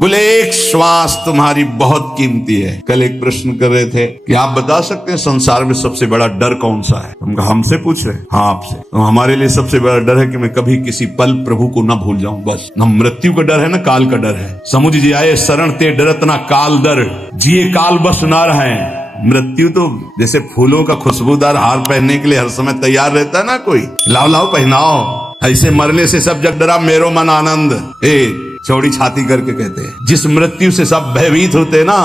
बोले एक श्वास तुम्हारी बहुत कीमती है। कल एक प्रश्न कर रहे थे कि आप बता सकते हैं संसार में सबसे बड़ा डर कौन सा है? हम कहा हमसे पूछ रहे? हाँ आपसे। तो हमारे लिए सबसे बड़ा डर है कि मैं कभी किसी पल प्रभु को न भूल जाऊं। बस न मृत्यु का डर है न काल का डर है। समुझ जियाए शरण ते डरत ना काल दर, जिए काल बस ना रहे। मृत्यु तो जैसे फूलों का खुशबूदार हार पहनने के लिए हर समय तैयार रहता है ना, कोई लाओ लाओ पहनाओ, ऐसे मरने से सब जग डरा मेरो मन आनंद, चौड़ी छाती करके कहते हैं। जिस मृत्यु से सब भयभीत होते हैं ना,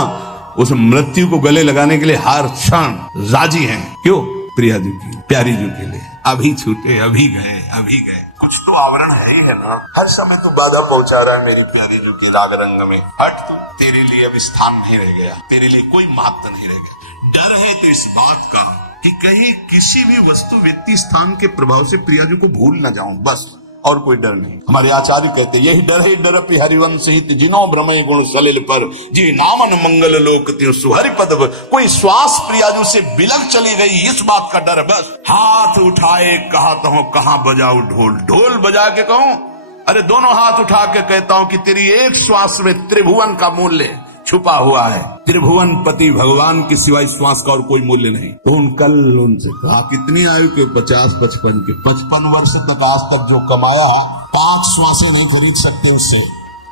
उस मृत्यु को गले लगाने के लिए हर क्षण राजी हैं। क्यों? प्रिया जी की, प्यारी जी के लिए। अभी छूटे, अभी गए, अभी गए। कुछ तो आवरण है ही है ना। हर समय तू बाधा पहुंचा रहा है मेरी प्यारी जी के राग रंग में। हट तू, तेरे लिए अब स्थान नहीं रह गया, तेरे लिए कोई महत्व नहीं रह गया। डर है तो इस बात का कि कहीं किसी भी वस्तु व्यक्ति स्थान के प्रभाव से प्रिया जी को भूल न जाऊं, बस, और कोई डर नहीं। हमारे आचार्य कहते यही डर है डर अपि हरिवंश हित, जिनो भ्रमय गुण सलिल पर, जी नामन मंगल लोक त्यो सुहरि पद। कोई श्वास प्रियाजू से बिलक चली गई, इस बात का डर। बस हाथ उठाए कहा तो कहां बजाऊ ढोल, ढोल बजा के कहूं, अरे दोनों हाथ उठा के कहता हूं कि तेरी एक श्वास में त्रिभुवन का मूल्य छुपा हुआ है। त्रिभुवन पति भगवान के सिवाय श्वास का और कोई मूल्य नहीं। कल उनसे कहा कितनी आयु के? 50-55 के। 55 वर्ष तक आज तक जो कमाया 5 श्वासें नहीं खरीद सकते उससे।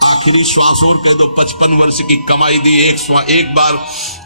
आखिरी श्वास और कह दो 55 वर्ष की कमाई दी, एक बार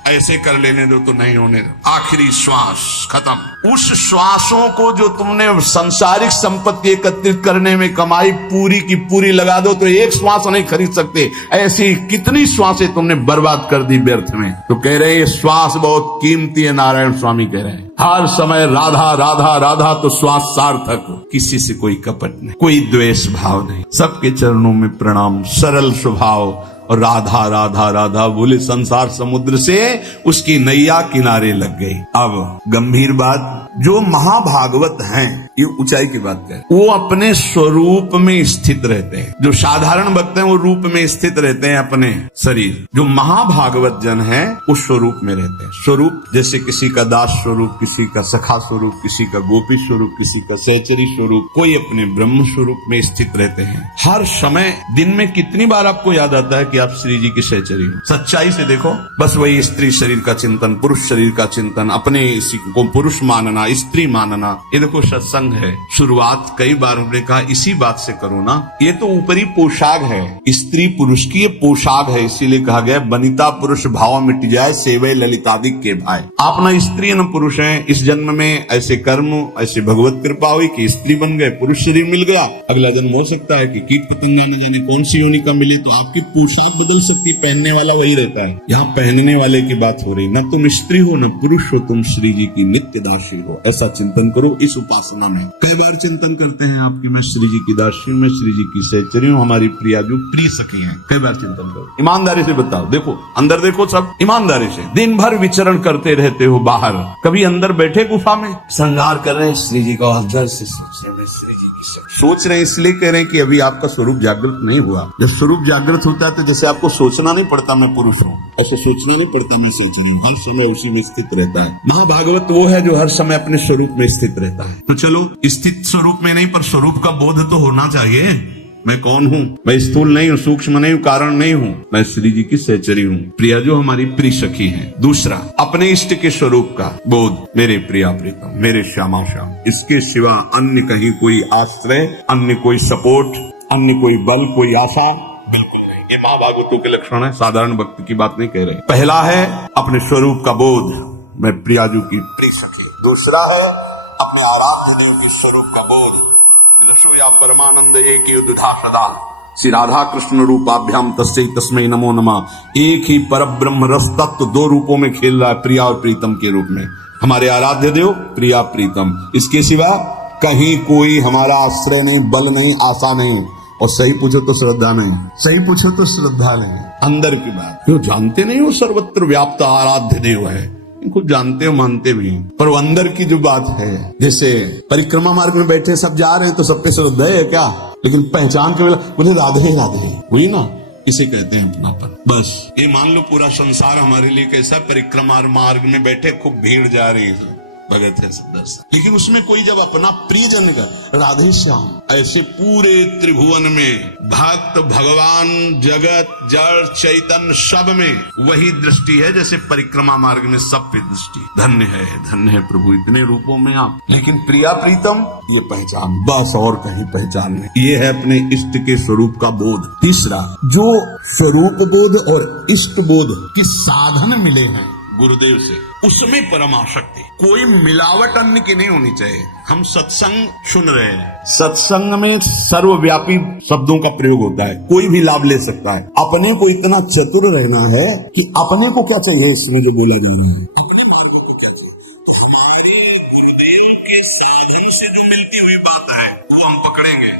ऐसे कर लेने दो तो नहीं होने दो। आखिरी श्वास खत्म। उस श्वासों को जो तुमने सांसारिक संपत्ति एकत्रित करने में कमाई पूरी की पूरी लगा दो तो एक श्वास नहीं खरीद सकते। ऐसी कितनी श्वासें तुमने बर्बाद कर दी व्यर्थ में। तो कह रहे श्वास बहुत कीमती है। नारायण स्वामी कह रहे हैं हर समय राधा राधा राधा, तो श्वास सार्थक। किसी से कोई कपट नहीं, कोई द्वेष भाव नहीं, सबके चरणों में प्रणाम, सरल स्वभाव। और राधा राधा राधा बोले संसार समुद्र से उसकी नैया किनारे लग गई। अब गंभीर बात, जो महाभागवत हैं, ये ऊंचाई की बात है, वो अपने स्वरूप में स्थित रहते हैं। जो साधारण भक्त हैं वो रूप में स्थित रहते हैं अपने शरीर। जो महाभागवत जन हैं वो स्वरूप में रहते हैं। स्वरूप जैसे किसी का दास स्वरूप, किसी का सखा स्वरूप, किसी का गोपी स्वरूप, किसी का सहचरी स्वरूप, कोई अपने ब्रह्म स्वरूप में स्थित रहते हैं। हर समय दिन में कितनी बार आपको याद आता है कि आप श्री जी की सहचरी हो? सच्चाई से देखो, बस वही स्त्री शरीर का चिंतन, पुरुष शरीर का चिंतन, अपने इसी को पुरुष मानना, स्त्री मानना। ये देखो सत्संग है। शुरुआत कई बार हमने कहा इसी बात से करो ना। ये तो ऊपरी पोशाक है, स्त्री पुरुष की ये पोशाक है। इसीलिए कहा गया बनिता पुरुष भाव मिट जाए, सेवे ललितादिक के भाई। आप न स्त्री न पुरुष हैं। इस जन्म में ऐसे कर्म, ऐसे भगवत कृपा हुई कि स्त्री बन गए, पुरुष शरीर मिल गया। अगला जन्म हो सकता है कि कीट पतंगा न जाने कौन सी योनि का मिले, तो आपकी पोशाक बदल सकती, पहनने वाला वही रहता है। यहाँ पहनने वाले की बात हो रही। न तुम स्त्री हो न पुरुष हो, तुम श्री जी की नित्य दासी हो। ऐसा चिंतन करो इस उपासना में। कई बार चिंतन करते हैं आपकी मैं श्री जी की दासी हूँ, मैं श्री जी की सहचरी हूँ, हमारी प्रिया जो प्रिय सखी हैं। कई बार चिंतन करो, ईमानदारी से बताओ। देखो अंदर देखो, सब ईमानदारी से। दिन भर विचरण करते रहते हो बाहर, कभी अंदर बैठे गुफा में श्रृंगार कर रहे हैं श्री जी का, अंदर से सोच रहे हैं। इसलिए कह रहे हैं कि अभी आपका स्वरूप जागृत नहीं हुआ। जब स्वरूप जागृत होता है तो जैसे आपको सोचना नहीं पड़ता मैं पुरुष हूँ, ऐसे सोचना नहीं पड़ता मैं सहचरी हूँ, हर समय उसी में स्थित रहता है। महाभागवत वो है जो हर समय अपने स्वरूप में स्थित रहता है। तो चलो स्थित स्वरूप में नहीं, पर स्वरूप का बोध तो होना चाहिए। मैं कौन हूँ? मैं स्थूल नहीं हूँ, सूक्ष्म नहीं हूँ, कारण नहीं हूँ। मैं श्री जी की सहचरी हूँ, प्रिया जो हमारी प्रिय सखी है। दूसरा, अपने इष्ट के स्वरूप का बोध। मेरे प्रिया प्रीतम, मेरे श्यामा श्याम, इसके सिवा अन्य कहीं कोई आश्रय, अन्य कोई सपोर्ट, अन्य कोई बल, कोई आशा बिल्कुल नहीं। ये महाभागवतों के लक्षण है, साधारण भक्त की बात नहीं कह रहे। पहला है अपने स्वरूप का बोध, मैं प्रियाजू की प्रिय सखी। दूसरा है अपने आराध्य देव के स्वरूप का बोध, या परमानंद एक युद्धा सदा। श्री राधा कृष्ण रूपाभ्याम तस्मै तस्मै नमो नमः। एक ही परब्रह्म रस तत्व दो रूपों में खेल रहा है, प्रिया और प्रीतम के रूप में। हमारे आराध्य देव प्रिया प्रीतम, इसके सिवा कहीं कोई हमारा आश्रय नहीं, बल नहीं, आशा नहीं। और सही पूछो तो श्रद्धा नहीं, सही पूछो तो श्रद्धा नहीं। अंदर की बात क्यों जानते नहीं हो? सर्वत्र व्याप्त आराध्य देव है, इनको जानते हो, मानते भी हैं, पर वो अंदर की जो बात है, जैसे परिक्रमा मार्ग में बैठे सब जा रहे हैं तो सब पे श्रद्धा है क्या? लेकिन पहचान के बोले राधे राधे हुई ना, इसे कहते हैं अपनापन। बस ये मान लो पूरा संसार हमारे लिए कैसा, परिक्रमा मार्ग में बैठे खूब भीड़ जा रही है, भगत है सदस्य। लेकिन उसमें कोई जब अपना प्रियजन का राधे श्याम, ऐसे पूरे त्रिभुवन में भक्त, भगवान, जगत, जड़, चैतन्य सब में वही दृष्टि है जैसे परिक्रमा मार्ग में सब पे दृष्टि। धन्य है प्रभु इतने रूपों में आप। लेकिन प्रिया प्रीतम ये पहचान, बस और कहीं पहचान नहीं। ये है अपने इष्ट के स्वरूप का बोध। तीसरा, जो स्वरूप बोध और इष्ट बोध की साधन मिले हैं गुरुदेव से, उसमें परमाशक्ति, कोई मिलावट अन्य की नहीं होनी चाहिए। हम सत्संग सुन रहे हैं, सत्संग में सर्वव्यापी शब्दों का प्रयोग होता है, कोई भी लाभ ले सकता है। अपने को इतना चतुर रहना है कि अपने को क्या चाहिए इसमें जो बोला जा रहा है, गुरुदेव के साधन से जो मिलती हुई बात है वो हम पकड़ेंगे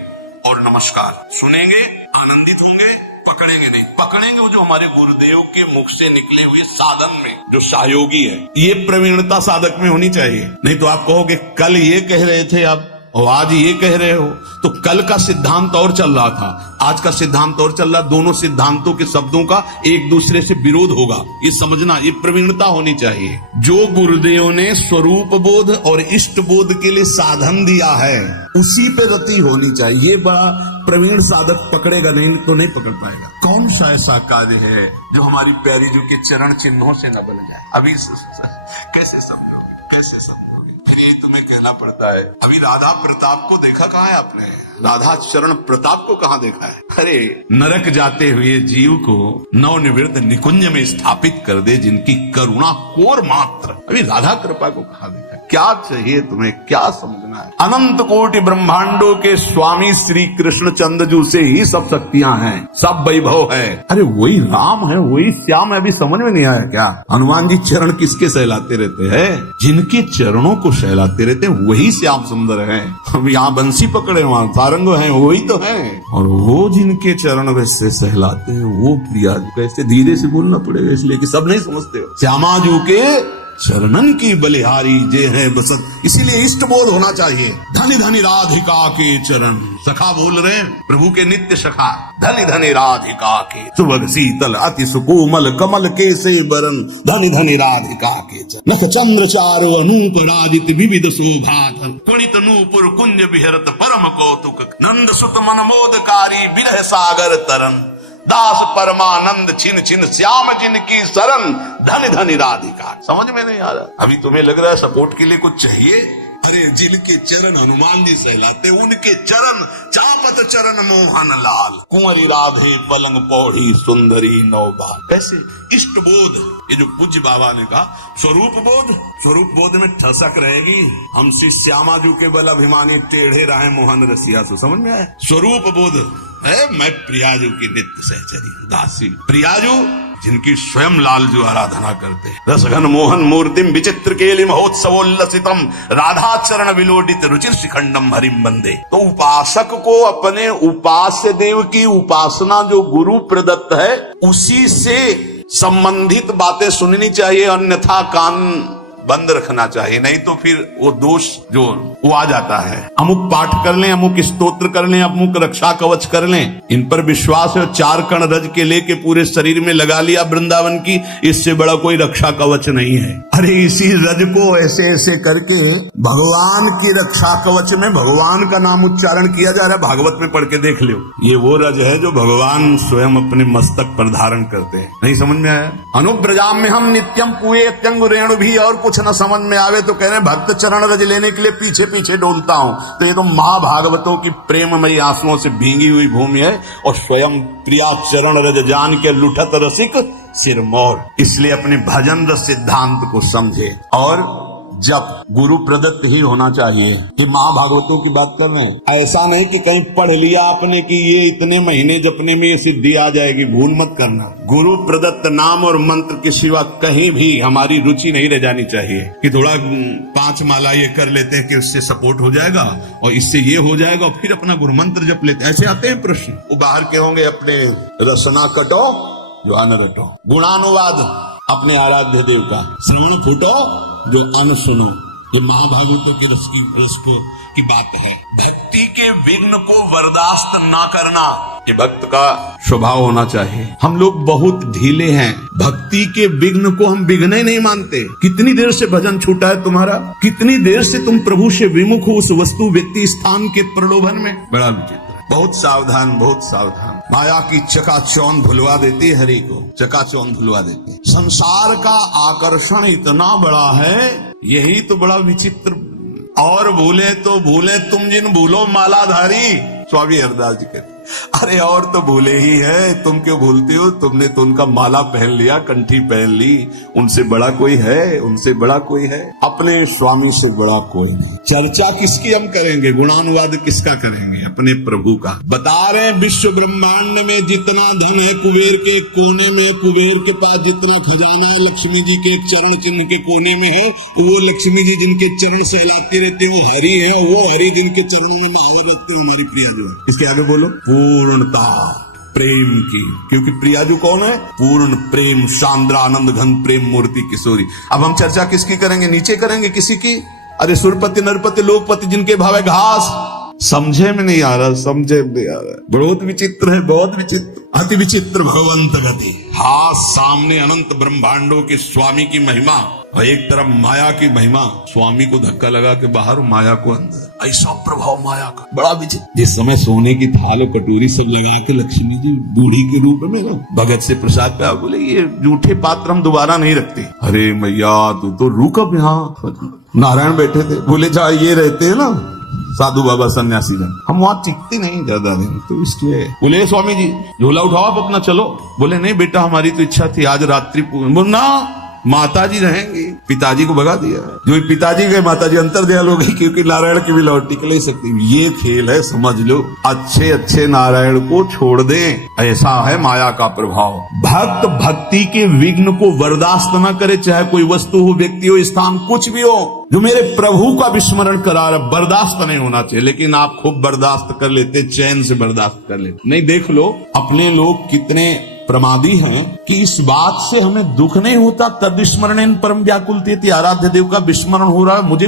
और नमस्कार सुनेंगे, आनंदित होंगे, पकड़ेंगे नहीं। पकड़ेंगे वो जो हमारे गुरुदेव के मुख से निकले हुए साधन में जो सहयोगी है। ये प्रवीणता साधक में होनी चाहिए। नहीं तो आप कहोगे कल ये कह रहे थे आप और आज ये कह रहे हो, तो कल का सिद्धांत और चल रहा था, आज का सिद्धांत और चल रहा। दोनों सिद्धांतों के शब्दों का एक दूसरे से विरोध होगा, ये समझना, ये प्रवीणता होनी चाहिए। जो गुरुदेव ने स्वरूप बोध और इष्ट बोध के लिए साधन दिया है उसी पे रति होनी चाहिए। ये बड़ा प्रवीण साधक पकड़ेगा नहीं तो नहीं पकड़ पाएगा। कौन सा ऐसा कार्य है जो हमारी प्यारी जी के चरण चिन्हों से न बन जाए? अभी कैसे समझोगे, कैसे समझोगे? फिर ये तुम्हें कहना पड़ता है। अभी राधा प्रताप को देखा कहाँ है आपने? राधा चरण प्रताप को कहाँ देखा है? अरे नरक जाते हुए जीव को नवनिवृत्त निकुंज में स्थापित कर दे जिनकी करुणा कोर मात्र। अभी राधा कृपा को कहाँ देखा है? क्या चाहिए तुम्हें, क्या समझना है? अनंत कोटि ब्रह्मांडों के स्वामी श्री कृष्ण चंद्रजू से ही सब शक्तियां हैं, सब वैभव है। अरे वही राम है, वही श्याम है। अभी समझ में नहीं आया क्या? हनुमान जी चरण किसके सहलाते रहते हैं? जिनके चरणों को सहलाते रहते हैं वही श्याम सुंदर है। हम यहाँ बंसी पकड़े वहाँ सारंग है, वही तो है। और वो जिनके चरण वैसे सहलाते हैं वो प्रिया। कैसे धीरे से बोलना पड़ेगा इसलिए कि सब नहीं समझते हो। श्यामाजू के चरणन की बलिहारी जे है बसत, इसीलिए इष्ट बोध होना चाहिए। धनी धनी राधिका के चरण, सखा बोल रहे हैं प्रभु के नित्य सखा। धनी धनी राधिका के सुबह शीतल अति सुकोमल कमल के से बरन, धनी धनी राधिका के चरण। नख चंद्र चारु अनूप राजित विविध शोभात, कुणित नूपुर कुंज विहरत परम कौतुक, नंद सुत मनमोदकारी विरह सागर तरन, दास परमानंद छिन छिन श्याम जिनकी शरण, धन धनी राधिका। समझ में नहीं आ रहा? अभी तुम्हें लग रहा है सपोर्ट के लिए कुछ चाहिए? अरे जिनके चरण हनुमान जी सहलाते उनके चरण, चापत चरण मोहन लाल, कुंवरी राधे पलंग पौड़ी सुंदरी नौबाल। कैसे इष्ट बोध, ये जो पूज्य बाबा ने कहा स्वरूप बोध, स्वरूप बोध में ठसक रहेगी। हम श्री श्यामाजू के बल अभिमानी टेढ़े रहे मोहन रसिया। तो समझ में आया? स्वरूप बोध है मैं प्रियाजू की नित्य सहचरी दासी। प्रियाजू जिनकी स्वयं लालजू आराधना करते, रसघन मोहन मूर्तिम विचित्र केलि महोत्सवोल्लसितम, राधा चरण विलोडित रुचिर शिखंडम हरिम बंदे। तो उपासक को अपने उपास्य देव की उपासना जो गुरु प्रदत्त है उसी से संबंधित बातें सुननी चाहिए, अन्यथा कान बंद रखना चाहिए। नहीं तो फिर वो दोष जो वो आ जाता है। अमुक पाठ कर लें, अमुक स्तोत्र कर लें, अमुक रक्षा कवच कर लें, इन पर विश्वास है। 4 कण रज के लेके पूरे शरीर में लगा लिया वृंदावन की, इससे बड़ा कोई रक्षा कवच नहीं है। अरे इसी रज को ऐसे ऐसे करके भगवान की रक्षा कवच में भगवान का नाम उच्चारण किया जा रहा है। भागवत में पढ़ के देख लो, ये वो रज है जो भगवान स्वयं अपने मस्तक पर धारण करते हैं। नहीं समझ में आया? अनुब्रजाम में हम नित्यम कुए त्यंग रेणु भी, और कुछ न समझ में आवे तो कह रहे भक्त चरण रज लेने के लिए पीछे पीछे डोलता हूं। तो ये तो महाभागवतों की प्रेममयी आंसुओं से भींगी हुई भूमि है और स्वयं प्रिया चरण रज जान के लुठत रसिक सिरमौर। इसलिए अपने भजन रस सिद्धांत को समझे और जब गुरु प्रदत्त ही होना चाहिए। कि महाभागवतों की बात कर रहे हैं, ऐसा नहीं कि कहीं पढ़ लिया आपने कि ये इतने महीने जपने में ये सिद्धि आ जाएगी, भूल मत करना। गुरु प्रदत्त नाम और मंत्र के सिवा कहीं भी हमारी रुचि नहीं रह जानी चाहिए कि थोड़ा 5 माला ये कर लेते हैं कि उससे सपोर्ट हो जाएगा और इससे ये हो जाएगा और फिर अपना गुरु मंत्र जप लेते हैं। ऐसे आते हैं प्रश्न। वो बाहर के होंगे अपने रसना कटो जो अन रटो, गुणानुवाद अपने आराध्य देव का, श्रवण फूटो जो अन सुनो। ये महाभागवतों के रस की बात है। भक्ति के विघ्न को बर्दाश्त ना करना, ये भक्त का स्वभाव होना चाहिए। हम लोग बहुत ढीले हैं, भक्ति के विघ्न को हम विघ्न नहीं मानते। कितनी देर से भजन छूटा है तुम्हारा, कितनी देर से तुम प्रभु से विमुख हो उस वस्तु व्यक्ति स्थान के प्रलोभन में। बड़ा विचित्र, बहुत सावधान, बहुत सावधान। माया की चकाचौंध भुलवा देती है, हरि को चकाचौंध भुलवा देती है। संसार का आकर्षण इतना बड़ा है, यही तो बड़ा विचित्र। और भूले तो भूले तुम जिन भूलो मालाधारी, स्वामी हरदास जी कहते, अरे और तो भूले ही है, तुम क्यों भूलती हो? तुमने तो उनका माला पहन लिया, कंठी पहन ली। उनसे बड़ा कोई है? उनसे बड़ा कोई है? अपने स्वामी से बड़ा कोई नहीं। चर्चा किसकी हम करेंगे, गुणानुवाद किसका करेंगे? अपने प्रभु का। बता रहे हैं विश्व ब्रह्मांड में जितना धन है कुबेर के कोने में, कुबेर के पास जितना खजाना है, लक्ष्मी जी के चरण चिन्ह के कोने में है। वो लक्ष्मी जी जिनके चरण सहलाते रहते वो हरि है, वो हरि जिनके चरणों में महावर रहते हमारी प्रिया जो है। इसके आगे बोलो, पूर्णता प्रेम की, क्योंकि प्रियाजू कौन है? पूर्ण प्रेम, सांद्रा आनंद घन प्रेम मूर्ति किशोरी। अब हम चर्चा किसकी करेंगे? नीचे करेंगे किसी की? अरे सुरपति नरपति लोकपति जिनके भावे घास। समझे में नहीं आ रहा, समझे में नहीं आ रहा। बहुत विचित्र है, बहुत विचित्र, अति विचित्र भगवंत गति। हाथ सामने अनंत ब्रह्मांडों के स्वामी की महिमा और एक तरफ माया की महिमा। स्वामी को धक्का लगा के बाहर, माया को अंदर। ऐसा प्रभाव माया का, बड़ा विचित्र। जिस समय सोने की थाल और कटोरी सब लगा के लक्ष्मी जी बूढ़ी के रूप में ना भगत से प्रसाद पे बोले, ये जूठे पात्र हम दोबारा नहीं रखते। अरे मैया तू तो रुक अब, यहाँ नारायण बैठे थे, बोले जहाँ ये रहते हैं ना साधु बाबा सन्यासी जन, हम वहां टिकते नहीं ज्यादा दिन, तो इसलिए बोले स्वामी जी झोला उठाओ आप अपना चलो। बोले नहीं बेटा, हमारी तो इच्छा थी आज रात्रि ना माताजी रहेंगी। पिताजी को भगा दिया। जो पिताजी गए माताजी अंतर्ध्यान हो गई, क्योंकि नारायण की भी लौट टिक नहीं सकती। ये खेल है, समझ लो। अच्छे अच्छे नारायण को छोड़ दें, ऐसा है माया का प्रभाव। भक्त भक्ति के विघ्न को बर्दाश्त न करे, चाहे कोई वस्तु हो, व्यक्ति हो, स्थान, कुछ भी हो। जो मेरे प्रभु का विस्मरण करा रहा, बर्दाश्त नहीं होना चाहिए। लेकिन आप खूब बर्दाश्त कर लेते, चैन से बर्दाश्त कर लेते। नहीं, देख लो अपने लोग कितने प्रमादी हैं कि इस बात से हमें दुख नहीं होता। तद स्मरण परम व्याकुलते, आराध्य देव का विस्मरण हो रहा है, मुझे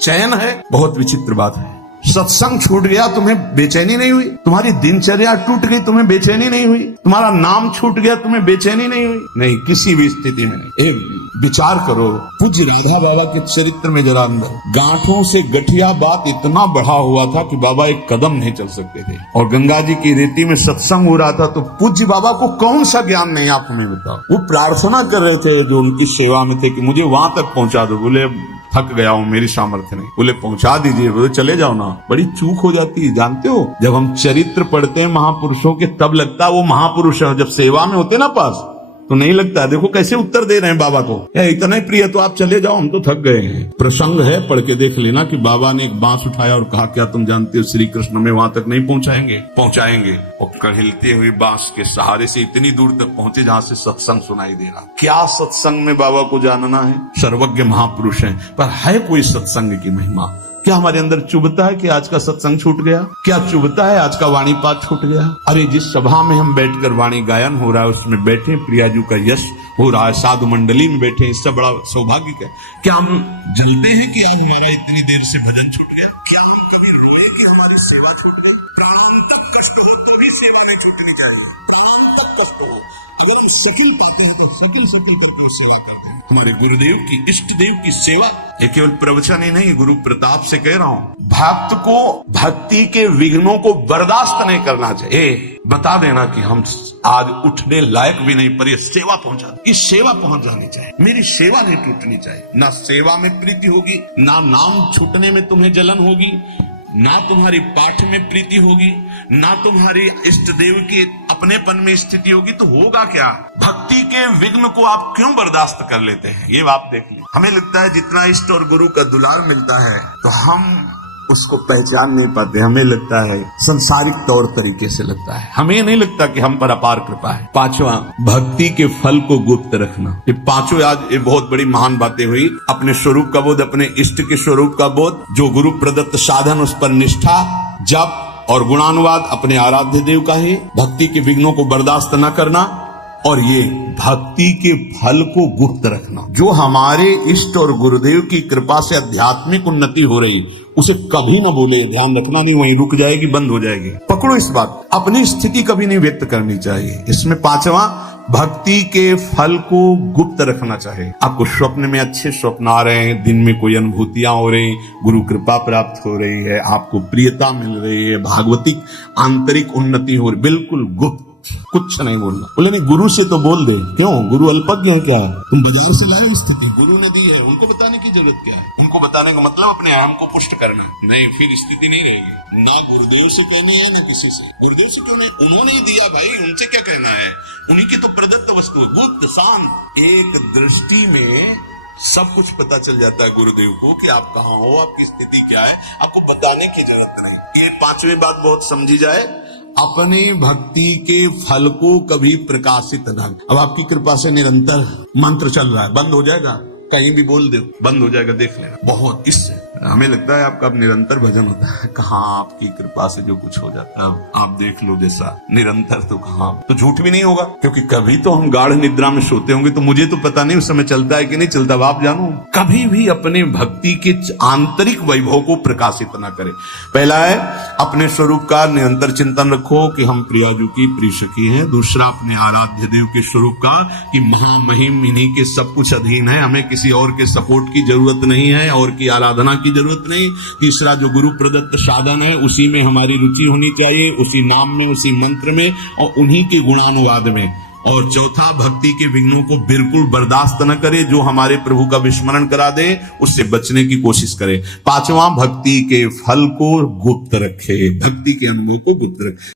चैन है। बहुत विचित्र बात है। सत्संग छूट गया, तुम्हें बेचैनी नहीं हुई? तुम्हारी दिनचर्या टूट गई, तुम्हें बेचैनी नहीं हुई? तुम्हारा नाम छूट गया, तुम्हें बेचैनी नहीं हुई? नहीं, किसी भी स्थिति में। एक विचार करो, पूज्य राधा बाबा के चरित्र में जरा अंदर गांठों से गठिया बात इतना बढ़ा हुआ था कि बाबा एक कदम नहीं चल सकते थे। और गंगा जी की रेती में सत्संग हो रहा था, तो पूज्य बाबा को कौन सा ज्ञान नहीं, आप हमें बताओ। वो प्रार्थना कर रहे थे जो उनकी सेवा में थे कि मुझे वहां तक पहुंचा दो। बोले थक गया हूं, मेरी सामर्थ्य नहीं। बोले पहुंचा दीजिए। बोले चले जाओ ना। बड़ी चूक हो जाती है, जानते हो। जब हम चरित्र पढ़ते हैं महापुरुषों के, तब लगता है वो महापुरुष है। जब सेवा में होते ना पास, तो नहीं लगता। देखो कैसे उत्तर दे रहे हैं बाबा को, इतना ही प्रिय तो आप चले जाओ, हम तो थक गए हैं। प्रसंग है, पढ़ के देख लेना कि बाबा ने एक बांस उठाया और कहा, क्या तुम जानते हो श्री कृष्ण में वहां तक नहीं पहुंचाएंगे? पहुंचाएंगे। और कहलते हुए बांस के सहारे से इतनी दूर तक पहुंचे जहां से सत्संग सुनाई दे रहा। क्या सत्संग में बाबा को जानना है? सर्वज्ञ महापुरुष है, पर है कोई सत्संग की महिमा? क्या हमारे अंदर चुभता है कि आज का सत्संग छूट गया? क्या चुभता है आज का वाणी पाठ छूट गया? अरे जिस सभा में हम बैठकर वाणी गायन हो रहा है, उसमें बैठे प्रियाजू का यश हो रहा है, साधु मंडली में बैठे, इससे बड़ा सौभाग्य क्या? क्या हम जलते हैं कि आज हमारा इतनी देर से भजन छूट गया? क्या हम कभी रोए कि हमारी सेवा छूट गई? प्राण तक कष्ट हो तो भी सेवा नहीं छूटनी चाहिए। तक कष्ट हो, अगर हम सकल पाते हैं तो सकल करके सेवा करते हैं। हमारे गुरुदेव की, इष्ट देव की सेवा, ये केवल प्रवचन ही नहीं, गुरु प्रताप से कह रहा हूं। भक्त को भक्ति के विघ्नों को बर्दाश्त नहीं करना चाहिए। बता देना कि हम आज उठने लायक भी नहीं, पर ये सेवा पहुंचा, इस सेवा पहुंच जानी चाहिए। मेरी सेवा नहीं टूटनी चाहिए। ना सेवा में प्रीति होगी, ना नाम छूटने में तुम्हें जलन होगी, ना तुम्हारी पाठ में प्रीति होगी, ना तुम्हारी इष्ट देव की अपनेपन में स्थिति होगी, तो होगा क्या? भक्ति के विघ्न को आप क्यों बर्दाश्त कर लेते हैं? ये बात देख ली। हमें लगता है जितना इष्ट और गुरु का दुलार मिलता है तो हम उसको पहचान नहीं पाते। हमें लगता है संसारिक तौर तरीके से लगता है, हमें नहीं लगता कि हम पर अपार कृपा है। पांचवा, भक्ति के फल को गुप्त रखना। ये पांचों आज ये बहुत बड़ी महान बातें हुई। अपने स्वरूप का बोध, अपने इष्ट के स्वरूप का बोध, जो गुरु प्रदत्त साधन उस पर निष्ठा, जप और गुणानुवाद अपने आराध्य देव का है। भक्ति के विघ्नों को बर्दाश्त न करना, और ये भक्ति के फल को गुप्त रखना। जो हमारे इष्ट और गुरुदेव की कृपा से आध्यात्मिक उन्नति हो रही, उसे कभी ना बोले, ध्यान रखना, नहीं वहीं रुक जाएगी, बंद हो जाएगी। पकड़ो इस बात, अपनी स्थिति कभी नहीं व्यक्त करनी चाहिए। इसमें पांचवा, भक्ति के फल को गुप्त रखना चाहिए। आपको स्वप्न में अच्छे स्वप्न आ रहे हैं, दिन में कोई अनुभूतियां हो रही, गुरु कृपा प्राप्त हो रही है, आपको प्रियता मिल रही है, भागवतिक आंतरिक उन्नति हो रही, बिल्कुल गुप्त, कुछ नहीं बोलना। बोले नहीं, गुरु से तो बोल दे। क्यों? गुरु अल्पज्ञ है क्या? तुम बाजार से लाए स्थिति, गुरु ने दी है, उनको बताने की जरूरत क्या है? उनको बताने का मतलब अपने अहम को पुष्ट करना नहीं, फिर स्थिति नहीं रहेगी। ना गुरुदेव से कहनी है, ना किसी से। गुरुदेव से क्यों नहीं? उन्होंने ही दिया भाई, उनसे क्या कहना है? उन्हीं की तो प्रदत्त वस्तु है, गुप्त शांत। एक दृष्टि में सब कुछ पता चल जाता है गुरुदेव को कि आप कहाँ हो, आपकी स्थिति क्या है, आपको बताने की जरूरत नहीं। ये पांचवी बात बहुत समझी जाए, अपने भक्ति के फल को कभी प्रकाशित न। अब आपकी कृपा से निरंतर मंत्र चल रहा है, बंद हो जाएगा, कहीं भी बोल दो बंद हो जाएगा, देख लेना। बहुत इससे हमें लगता है आपका अब निरंतर भजन होता है, कहाँ आपकी कृपा से जो कुछ हो जाता है आप देख लो जैसा निरंतर, तो कहाँ, तो झूठ भी नहीं होगा, क्योंकि कभी तो हम गाढ़ निद्रा में सोते होंगे, तो मुझे तो पता नहीं उस समय चलता है कि नहीं चलता, आप जानो। कभी भी अपने भक्ति के आंतरिक वैभव को प्रकाशित ना करें। पहला है, अपने स्वरूप का निरंतर चिंतन रखो कि हम प्रियाजू की प्रिय सखी हैं। दूसरा, अपने आराध्य देव के स्वरूप का कि महामहिम इन्हीं के सब कुछ अधीन है, हमें किसी और के सपोर्ट की जरूरत नहीं है और की आराधना की जरूरत नहीं। तीसरा, जो गुरु प्रदत्त साधन है उसी में हमारी रुचि होनी चाहिए, उसी नाम में, उसी मंत्र में और उन्हीं के गुणानुवाद में। और चौथा, भक्ति के विघ्नों को बिल्कुल बर्दाश्त न करे, जो हमारे प्रभु का विस्मरण करा दे उससे बचने की कोशिश करे। पांचवा, भक्ति के फल को गुप्त रखे, भक्ति के अनुभव को गुप्त रखे।